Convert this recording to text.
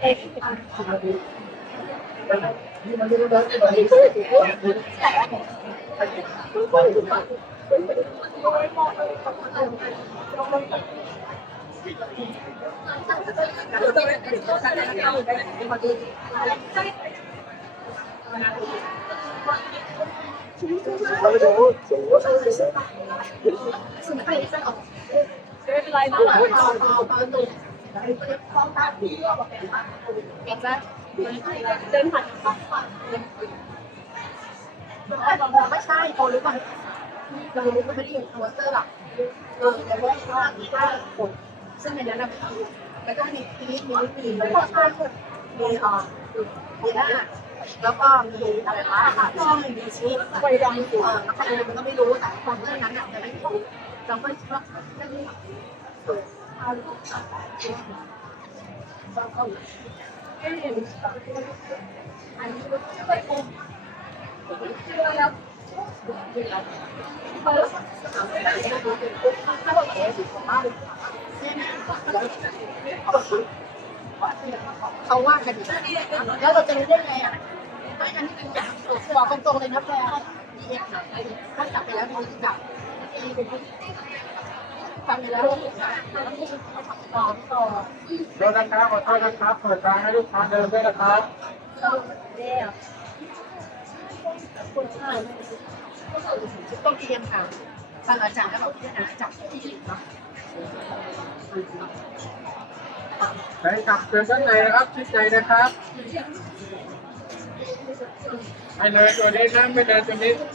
Sir, live na. เดินผ่านไม่ใช่เขารู้ป่ะเราไม่ได้อยู่โปสเตอร์หรอกเออแต่ว่าเขาห้าคนซึ่งในนั้นนะแล้วก็มีพีทมีวิปีแล้วก็ห้าคนมีอ่ามีหน้าแล้วก็มีอะไรวะใช่มีชีสไปดังเออแล้วใครมันก็ไม่รู้แต่คนเรื่องนั้นอะจะไม่รู้เราก็คิดว่า เรื่องนี้อันนี้ไม่คง เขาว่ากันอยู่แล้วเราจะรู้ได้ไงอ่ะไม่อันนี้เป็นแบบบอกตรงๆเลยนะแพรดีเอ็กซ์ถ้าจับไปแล้วดีจับ ทำแล้วต่อต่อรถนะครับขอโทษนะครับเปิดทางให้ลูกค้าเดินด้วยนะครับแล้วต้องเตรียมค่ะบางอาจารย์แล้วบอกที่นะจับที่เนาะไหนจับเชิญด้านในนะครับชิดในนะครับให้เลยตัวนี้นะไม่เดินตัวนี้